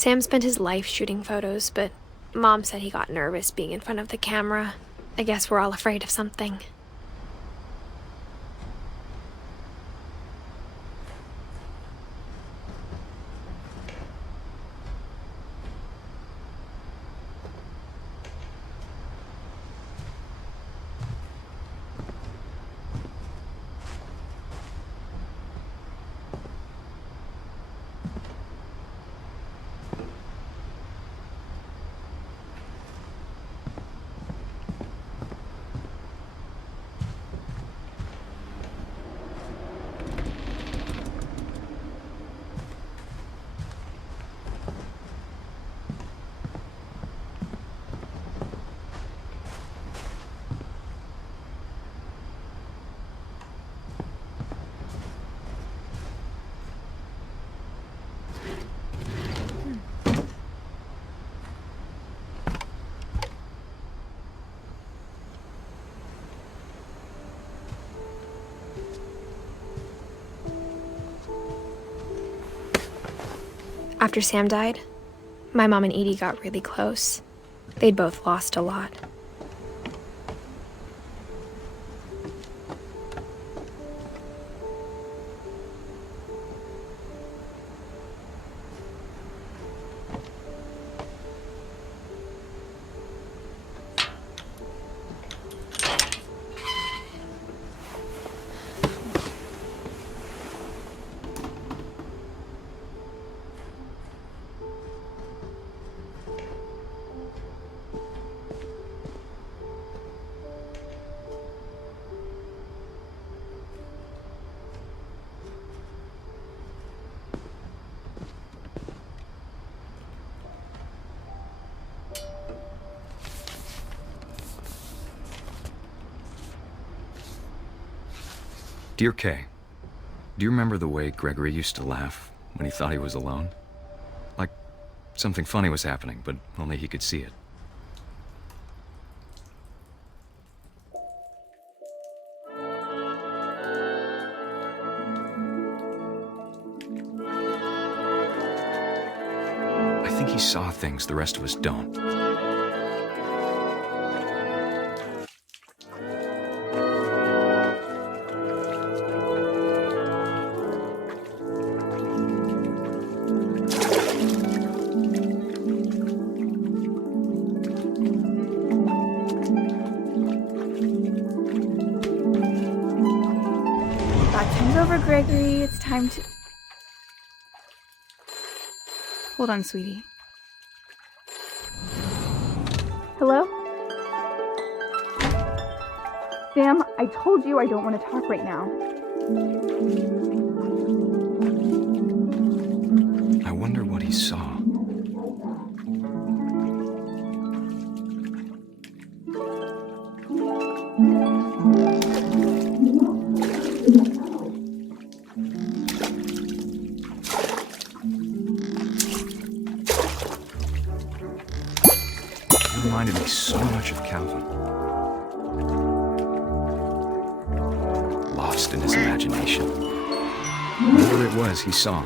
Sam spent his life shooting photos, but Mom said he got nervous being in front of the camera. I guess we're all afraid of something. After Sam died, my mom and Edie got really close. They'd both lost a lot. Dear Kay, do you remember the way Gregory used to laugh when he thought he was alone? Like something funny was happening, but only he could see it. I think he saw things the rest of us don't. Gregory, it's time to... Hold on, sweetie. Hello? Sam, I told you I don't want to talk right now. I wonder what he saw. Reminded me so much of Calvin. Lost in his imagination. Whatever it was he saw.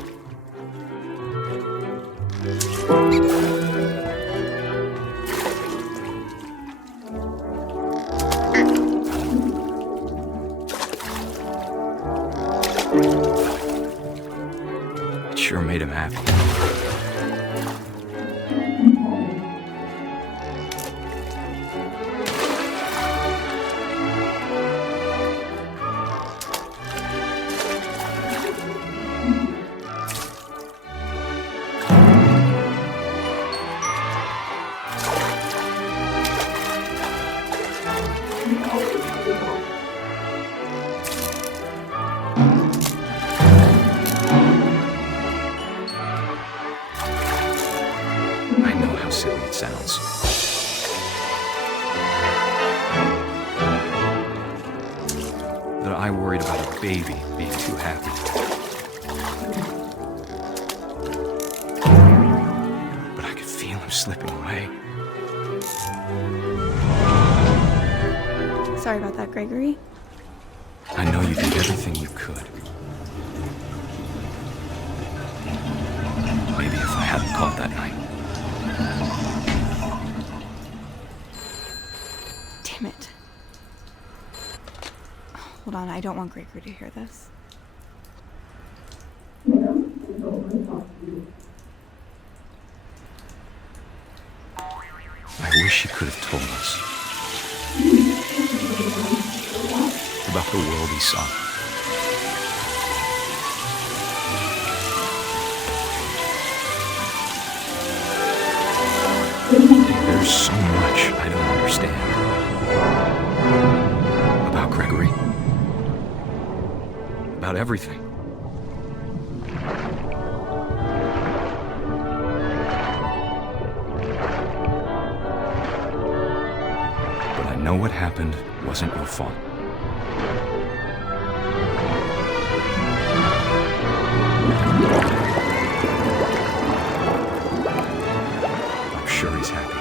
It sure made him happy. Silly it sounds. That I worried about a baby being too happy. But I could feel him slipping away. Sorry about that, Gregory. I know you did everything you could. Maybe if I hadn't called that night. Damn it. Hold on, I don't want Gregory to hear this. I wish he could have told us about the world he saw. There's so much I don't understand about Gregory, about everything. But I know what happened wasn't your fault. I'm sure he's happy.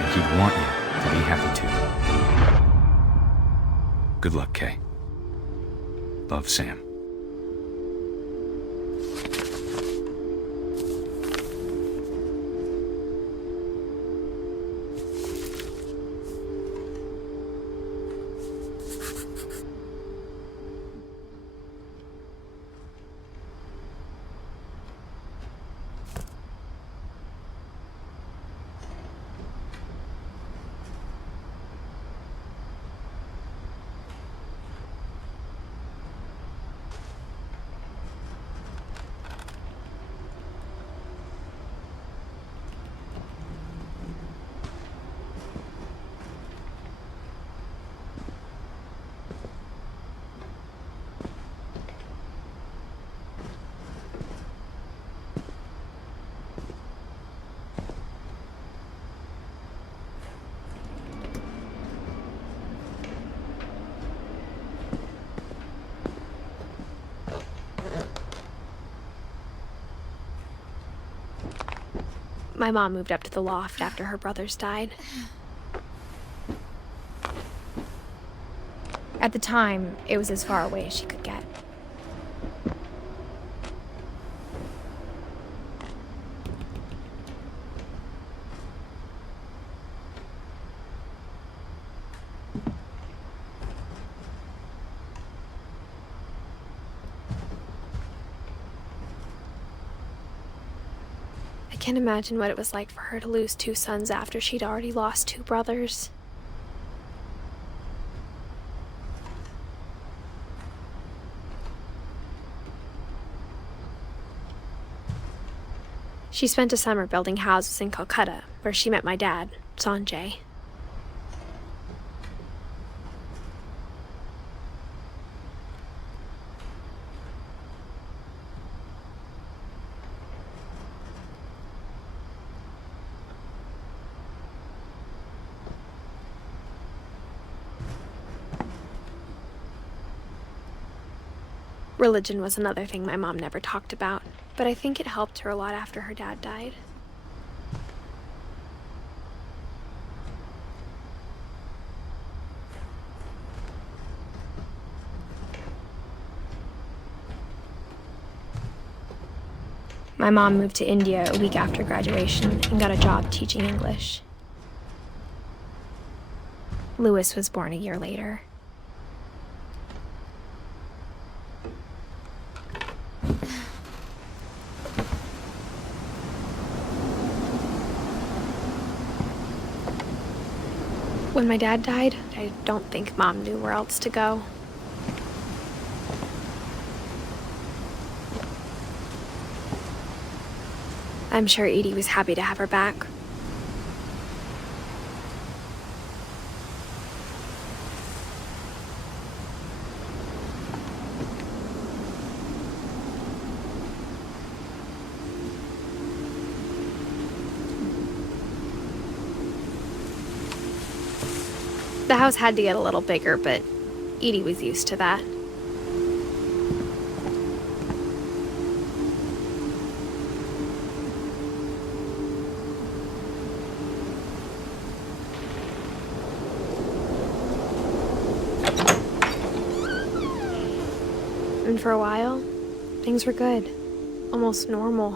And he'd want you to be happy too. Good luck, Kay. Love, Sam. My mom moved up to the loft after her brothers died. At the time, it was as far away as she could get. I can't imagine what it was like for her to lose 2 sons after she'd already lost 2 brothers. She spent a summer building houses in Calcutta, where she met my dad, Sanjay. Religion was another thing my mom never talked about, but I think it helped her a lot after her dad died. My mom moved to India a week after graduation and got a job teaching English. Louis was born a year later. When my dad died, I don't think Mom knew where else to go. I'm sure Edie was happy to have her back. The house had to get a little bigger, but Edie was used to that. I'm And for a while, things were good. Almost normal.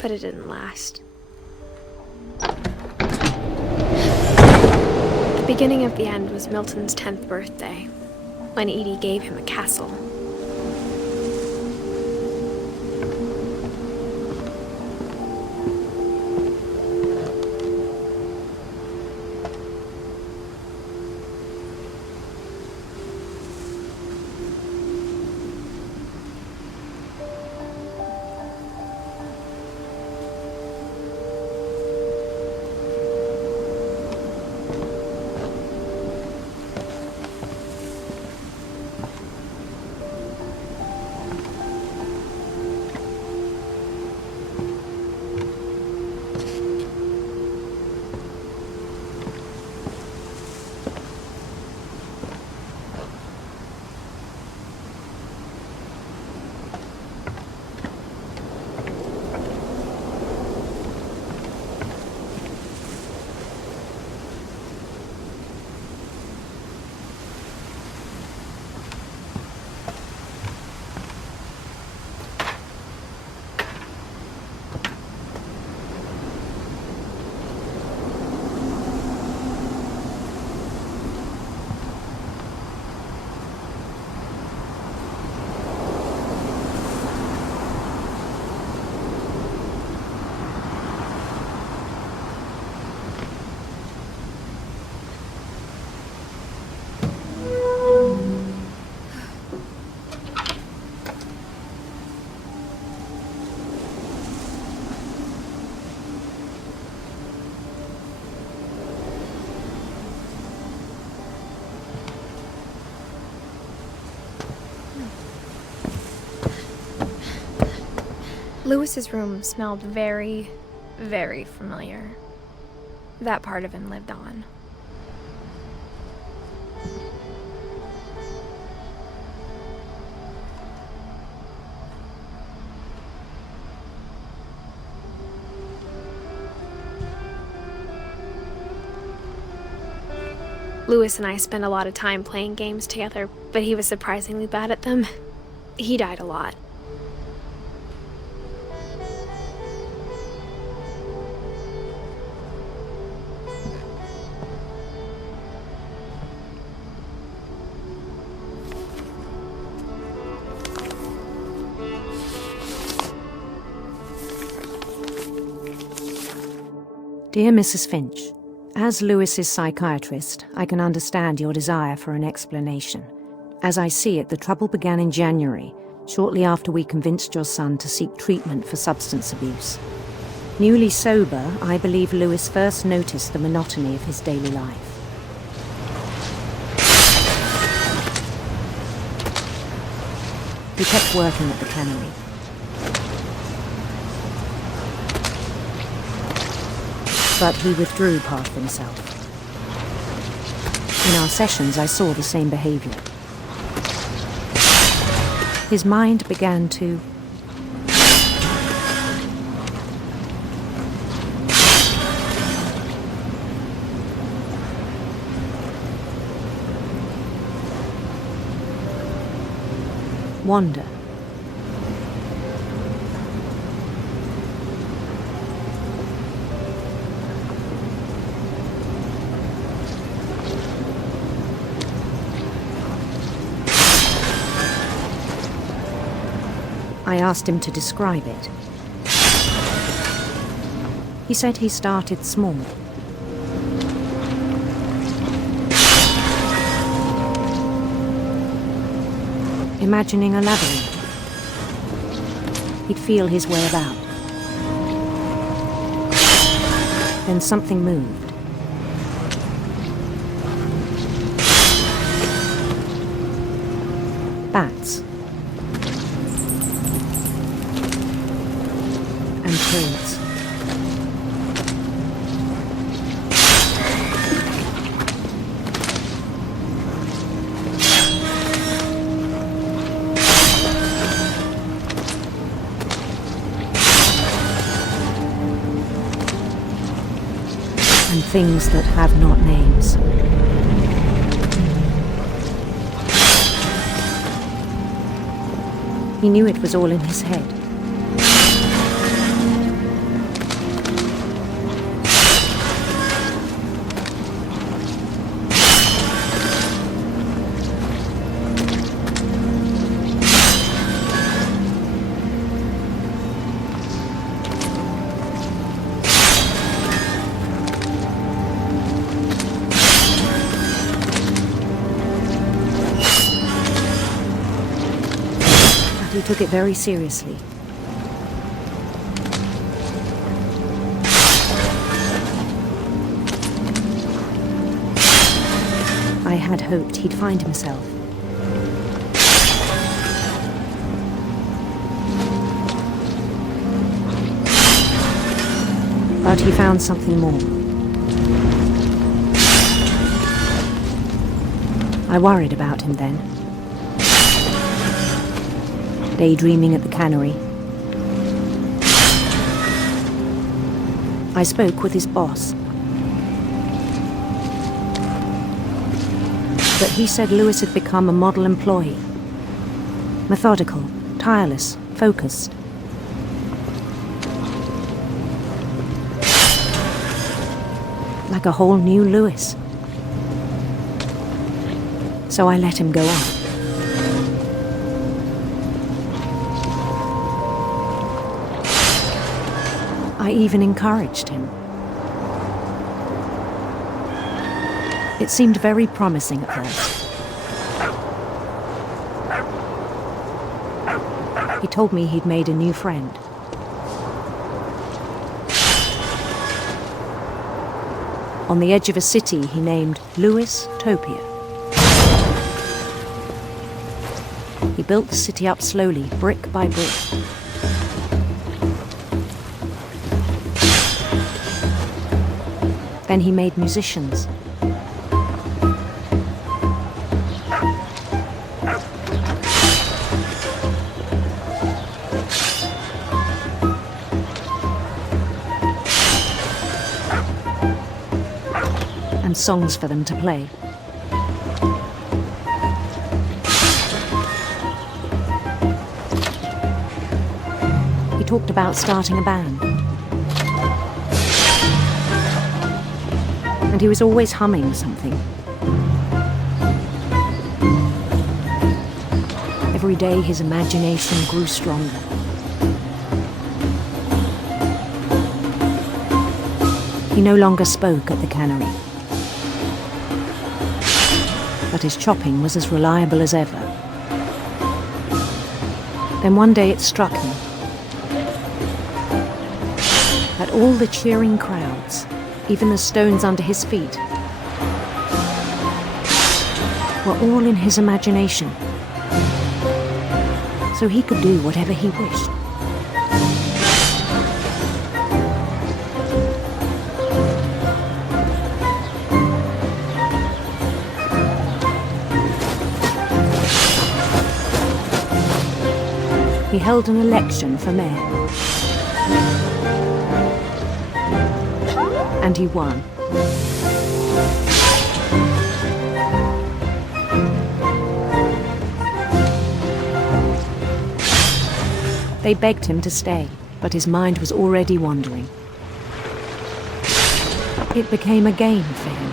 But it didn't last. The beginning of the end was Milton's 10th birthday, when Edie gave him a castle. Lewis's room smelled very, very familiar. That part of him lived on. Lewis and I spent a lot of time playing games together, but he was surprisingly bad at them. He died a lot. Dear Mrs. Finch, as Lewis's psychiatrist, I can understand your desire for an explanation. As I see it, the trouble began in January, shortly after we convinced your son to seek treatment for substance abuse. Newly sober, I believe Lewis first noticed the monotony of his daily life. He kept working at the cannery. But he withdrew part of himself. In our sessions, I saw the same behavior. His mind began to wander. I asked him to describe it. He said he started small. Imagining a labyrinth. He'd feel his way about. Then something moved. Bats. And toads. things that have not names. He knew it was all in his head. He took it very seriously. I had hoped he'd find himself. But he found something more. I worried about him then. Daydreaming at the cannery. I spoke with his boss. But he said Lewis had become a model employee. Methodical, tireless, focused. Like a whole new Lewis. So I let him go on. I even encouraged him. It seemed very promising at first. He told me he'd made a new friend. On the edge of a city he named Lewis Topia. He built the city up slowly, brick by brick. Then he made musicians. And songs for them to play. He talked about starting a band. And he was always humming something. Every day his imagination grew stronger. He no longer spoke at the cannery. But his chopping was as reliable as ever. Then one day it struck him that all the cheering crowds, even the stones under his feet, were all in his imagination, so he could do whatever he wished. He held an election for mayor. And he won. They begged him to stay, but his mind was already wandering. It became a game for him.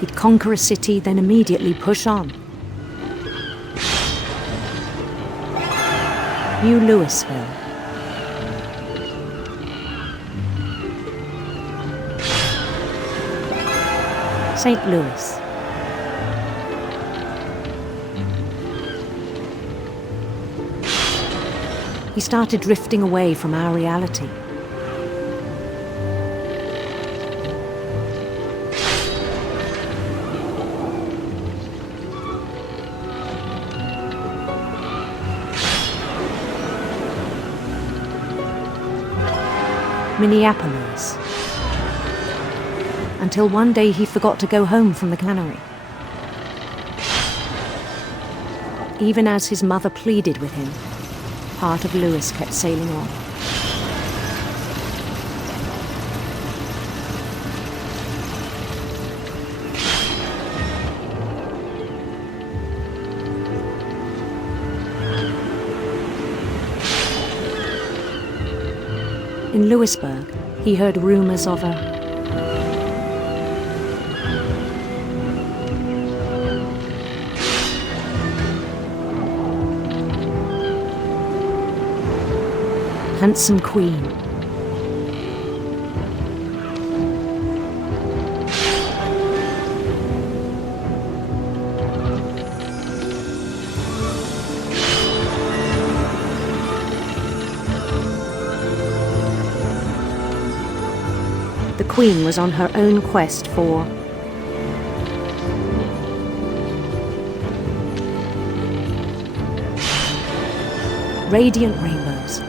He'd conquer a city, then immediately push on. New Louisville. St. Louis. He started drifting away from our reality. Minneapolis. Until one day he forgot to go home from the cannery. Even as his mother pleaded with him, part of Lewis kept sailing on. In Lewisburg, he heard rumors of a handsome queen. The queen was on her own quest for radiant rainbows.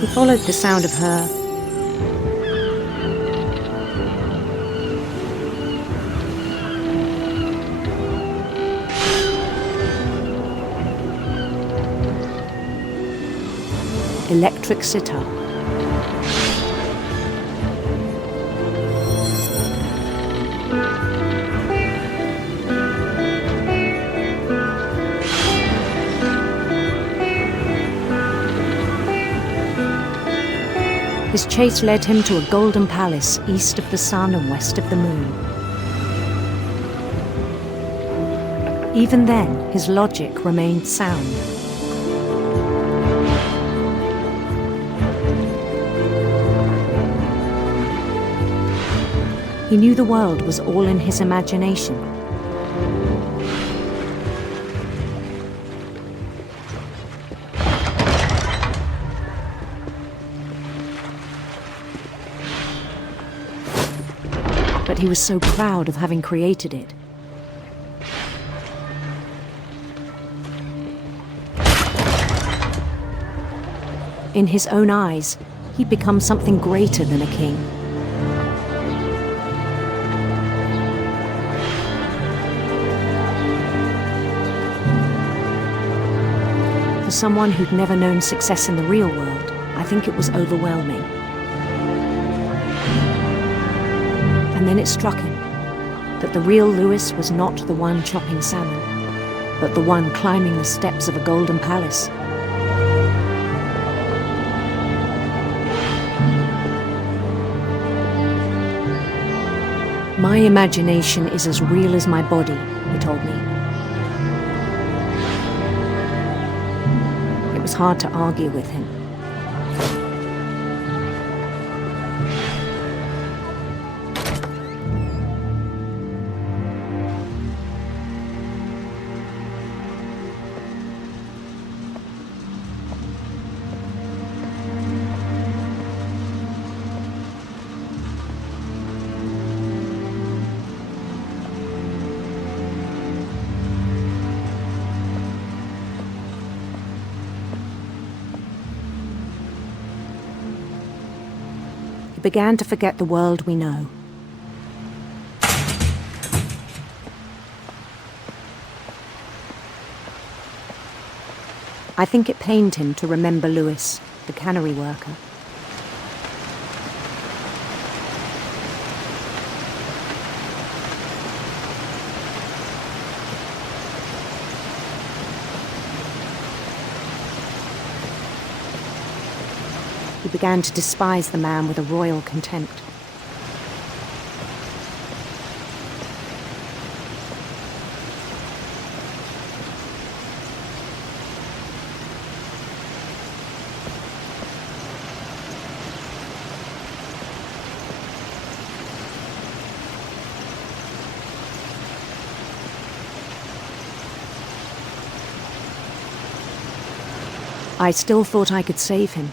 He followed the sound of her electric sitar. His chase led him to a golden palace east of the sun and west of the moon. Even then, his logic remained sound. He knew the world was all in his imagination. But he was so proud of having created it. In his own eyes, he'd become something greater than a king. For someone who'd never known success in the real world, I think it was overwhelming. And then it struck him that the real Lewis was not the one chopping salmon, but the one climbing the steps of a golden palace. My imagination is as real as my body, he told me. It was hard to argue with him. Began to forget the world we know. I think it pained him to remember Lewis, the cannery worker. He began to despise the man with a royal contempt. I still thought I could save him.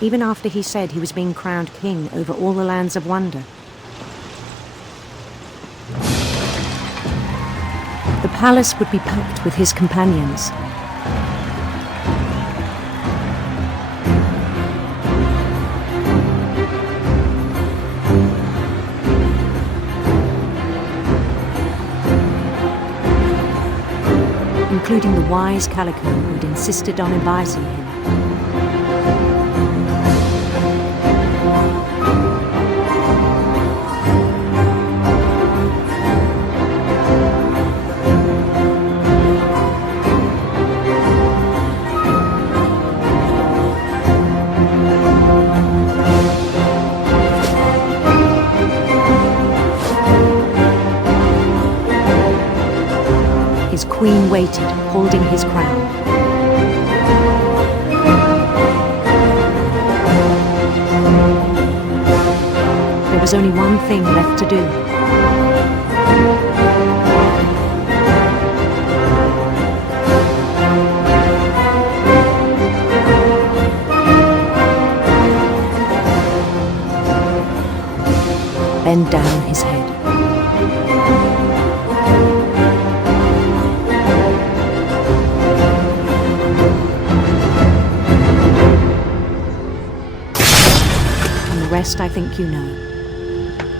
Even after he said he was being crowned king over all the lands of wonder. The palace would be packed with his companions. Including the wise Calico who'd insisted on advising him. His queen waited, holding his crown. There was only one thing left to do. Bend down his head. The rest I think you know.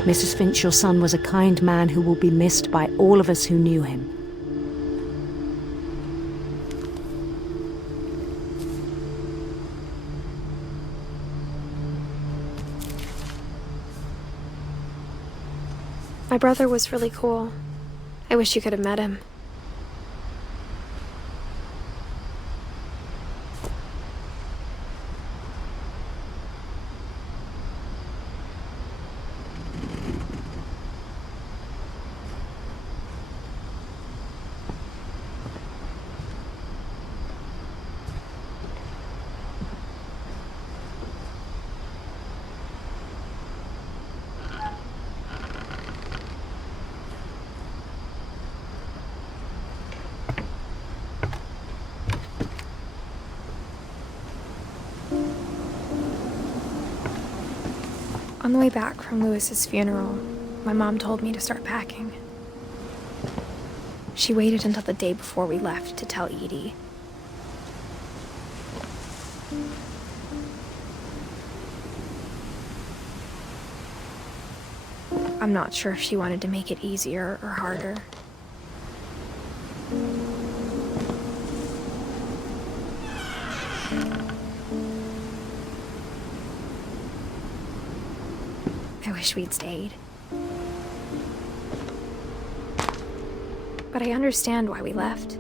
Mrs. Finch, your son was a kind man who will be missed by all of us who knew him. My brother was really cool. I wish you could have met him. On the way back from Lewis's funeral, my mom told me to start packing. She waited until the day before we left to tell Edie. I'm not sure if she wanted to make it easier or harder. I wish we'd stayed. But I understand why we left.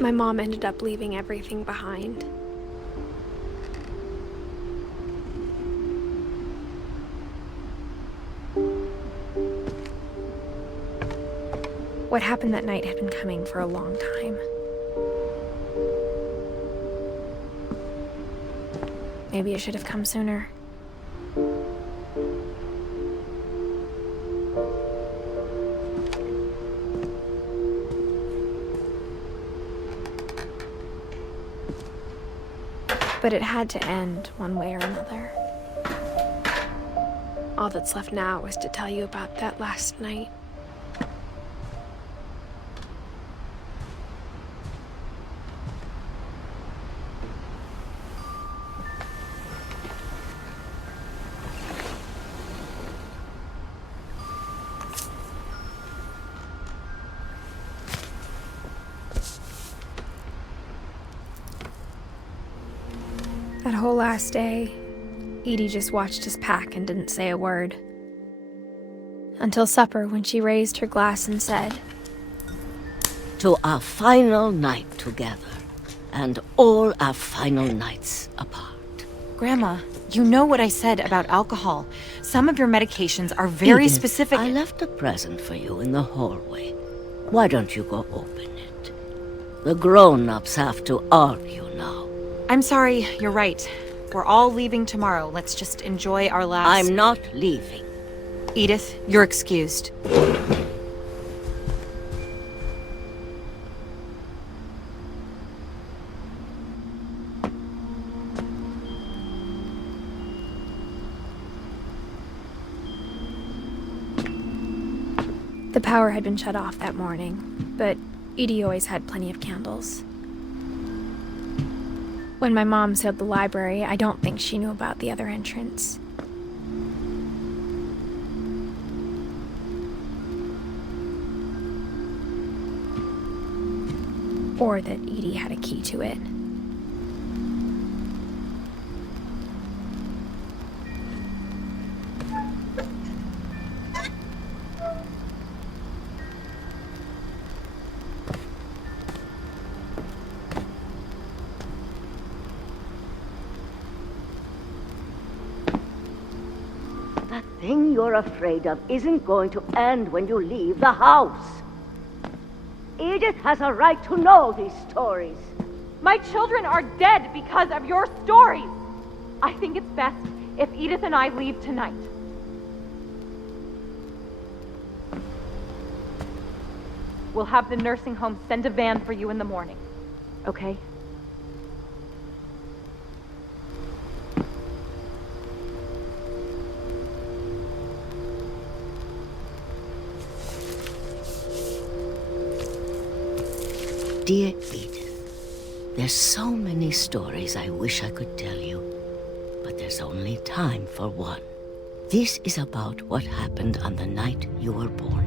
My mom ended up leaving everything behind. What happened that night had been coming for a long time. Maybe it should have come sooner. But it had to end one way or another. All that's left now is to tell you about that last night. That whole last day, Edie just watched us pack and didn't say a word. Until supper, when she raised her glass and said, "To our final night together, and all our final nights apart." Grandma, you know what I said about alcohol. Some of your medications are very Edith, specific. I left a present for you in the hallway. Why don't you go open it? The grown-ups have to argue now. I'm sorry, you're right. We're all leaving tomorrow. Let's just enjoy our last... I'm not leaving. Edith, you're excused. The power had been shut off that morning, but Edie always had plenty of candles. When my mom sealed the library, I don't think she knew about the other entrance. Or that Edie had a key to it. The thing you're afraid of isn't going to end when you leave the house. Edith has a right to know these stories. My children are dead because of your stories. I think it's best if Edith and I leave tonight. We'll have the nursing home send a van for you in the morning, okay? Dear Edith, there's so many stories I wish I could tell you, but there's only time for one. This is about what happened on the night you were born.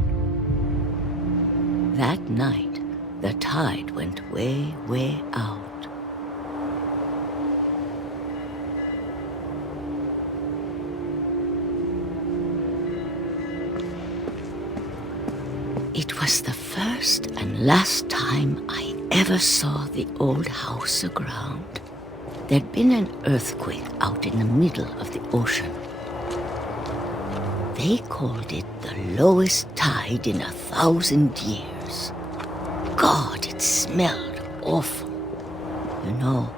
That night, the tide went way, way out. It was the first and last time I ever saw the old house aground. There'd been an earthquake out in the middle of the ocean. They called it the lowest tide in 1,000 years. God, it smelled awful. You know,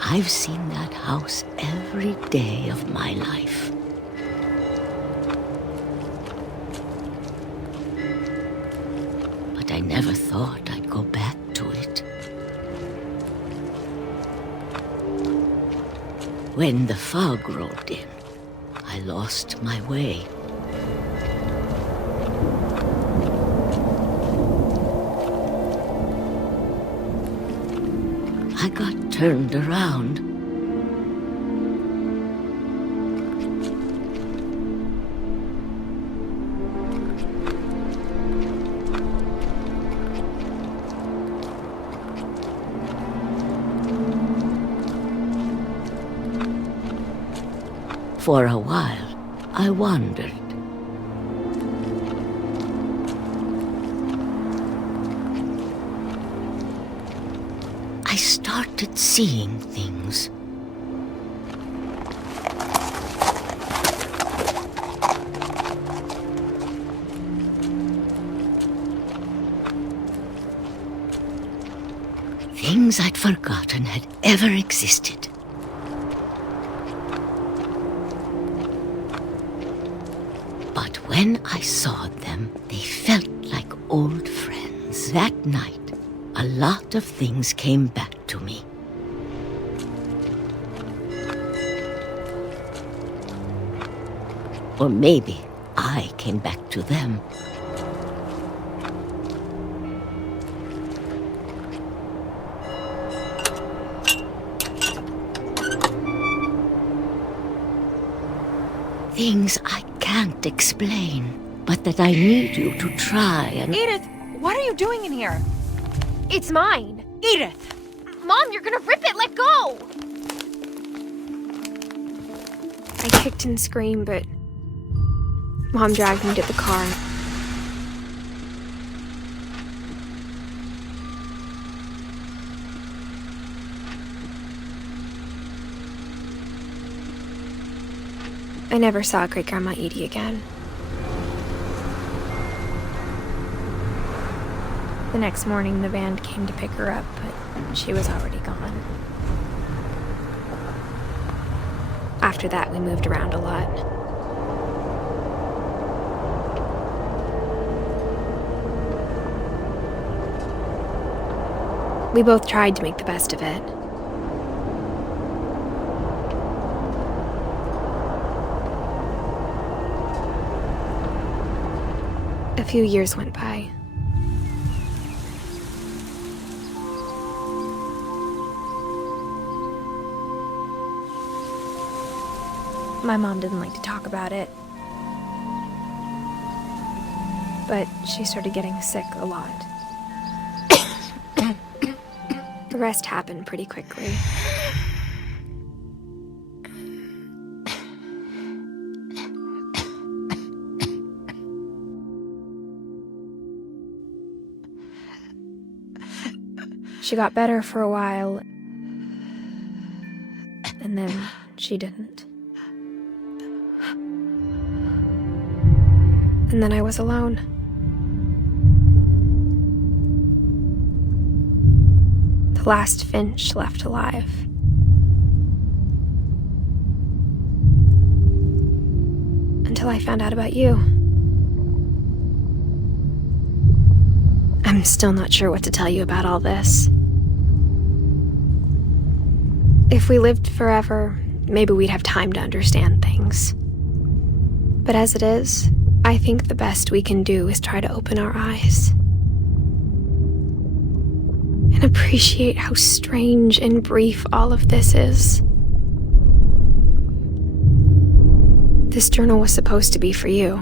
I've seen that house every day of my life. But I never thought I'd go back to it. When the fog rolled in, I lost my way. I got turned around. For a while, I wandered. I started seeing things. Things I'd forgotten had ever existed. But when I saw them, they felt like old friends. That night, a lot of things came back to me. Or maybe I came back to them. Things I can't explain, but that I need you to try and... Edith, what are you doing in here? It's mine! Edith! Mom, you're gonna rip it! Let go! I kicked and screamed, but Mom dragged me to the car. I never saw Great-Grandma Edie again. The next morning, the van came to pick her up, but she was already gone. After that, we moved around a lot. We both tried to make the best of it. A few years went by. My mom didn't like to talk about it, but she started getting sick a lot. The rest happened pretty quickly. She got better for a while, and then she didn't. And then I was alone. The last Finch left alive. Until I found out about you. I'm still not sure what to tell you about all this. If we lived forever, maybe we'd have time to understand things. But as it is, I think the best we can do is try to open our eyes and appreciate how strange and brief all of this is. This journal was supposed to be for you.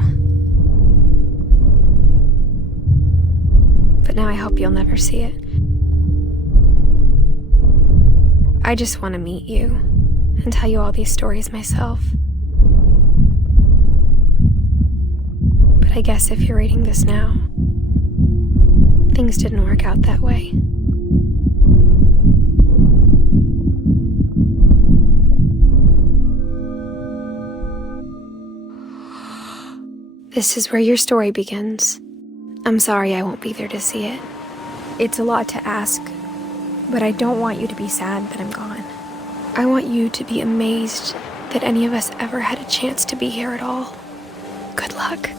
But now I hope you'll never see it. I just want to meet you and tell you all these stories myself. But I guess if you're reading this now, things didn't work out that way. This is where your story begins. I'm sorry I won't be there to see it. It's a lot to ask, but I don't want you to be sad that I'm gone. I want you to be amazed that any of us ever had a chance to be here at all. Good luck.